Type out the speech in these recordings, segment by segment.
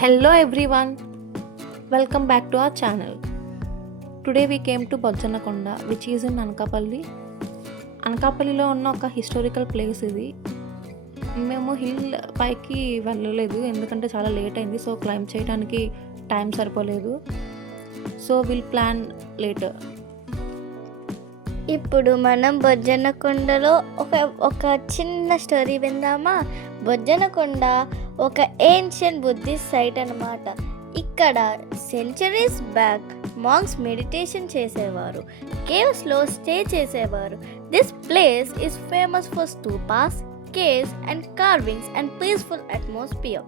Hello everyone, welcome back to our channel. Today we came to Bojjanakonda, which is in Anakapalli. అనకాపల్లిలో ఉన్న ఒక historical place ఇది. మేము hill పైకి వెళ్ళలేదు ఎందుకంటే చాలా లేట్ అయింది. సో క్లైంబ్ చేయడానికి టైం సరిపోలేదు. So will plan later. ఇప్పుడు మనం బొజ్జనకొండలో ఒక చిన్న స్టోరీ విందామా. బొజ్జనకొండ ఒక ఏన్షియన్ బుద్ధిస్ట్ సైట్ అన్నమాట. ఇక్కడ సెంచరీస్ బ్యాక్ మాంక్స్ మెడిటేషన్ చేసేవారు, కేవ్స్లో స్టే చేసేవారు. This place is famous for stupas, caves and carvings and peaceful atmosphere.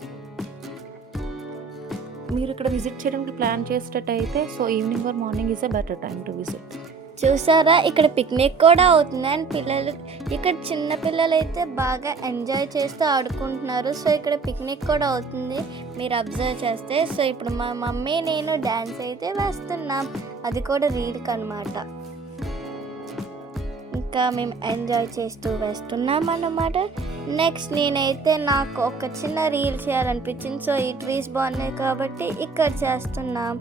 మీరు ఇక్కడ విజిట్ చేయడానికి ప్లాన్ చేసేటట్టయితే so evening or morning is a better time to visit. చూసారా, ఇక్కడ పిక్నిక్ కూడా అవుతుంది. అండ్ పిల్లలు ఇక్కడ చిన్న పిల్లలు అయితే బాగా ఎంజాయ్ చేస్తూ ఆడుకుంటున్నారు. సో ఇక్కడ పిక్నిక్ కూడా అవుతుంది మీరు అబ్జర్వ్ చేస్తే. సో ఇప్పుడు మా మమ్మీ నేను డ్యాన్స్ అయితే వేస్తున్నాం, అది కూడా రీల్కి అనమాట. ఇంకా మేము ఎంజాయ్ చేస్తూ వేస్తున్నాం అన్నమాట. నెక్స్ట్ నేనైతే నాకు ఒక చిన్న రీల్ చేయాలనిపించింది. సో ఈ ట్రీస్ బాగున్నాయి కాబట్టి ఇక్కడ చేస్తున్నాం.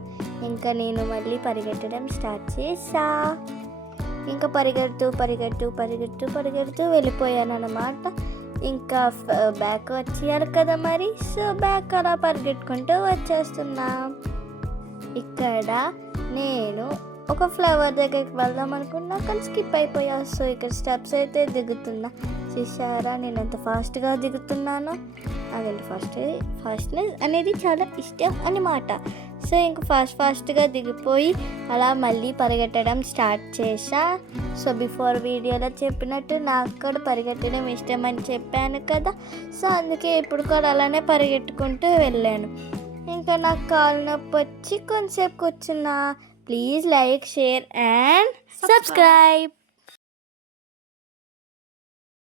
ఇంకా నేను మళ్ళీ పరిగెత్తడం స్టార్ట్ చేసా. ఇంకా పరిగెడుతూ వెళ్ళిపోయాను అన్నమాట. ఇంకా బ్యాక్ వచ్చేయాలి కదా మరి. సో బ్యాక్ అలా పరిగెట్టుకుంటూ వచ్చేస్తున్నాం. ఇక్కడ నేను ఒక ఫ్లవర్ దగ్గరికి వెళ్దాం అనుకున్నా కానీ స్కిప్ అయిపోయా. సో ఇక్కడ స్టెప్స్ అయితే దిగుతున్నా. చూసారా నేను ఎంత ఫాస్ట్గా దిగుతున్నానో. అదండి ఫాస్ట్నెస్ అనేది చాలా ఇష్టం అన్నమాట. సో ఇంక ఫాస్ట్గా దిగిపోయి అలా మళ్ళీ పరిగెట్టడం స్టార్ట్ చేసా. సో బిఫోర్ వీడియోలో చెప్పినట్టు నాకు కూడా పరిగెట్టడం ఇష్టం అని చెప్పాను కదా. సో అందుకే ఇప్పుడు కూడా అలానే పరిగెట్టుకుంటూ వెళ్ళాను. ఇంకా నాకు కాలు నొప్పి వచ్చి కొంతసేపు కూర్చున్నా. Please like, share and subscribe.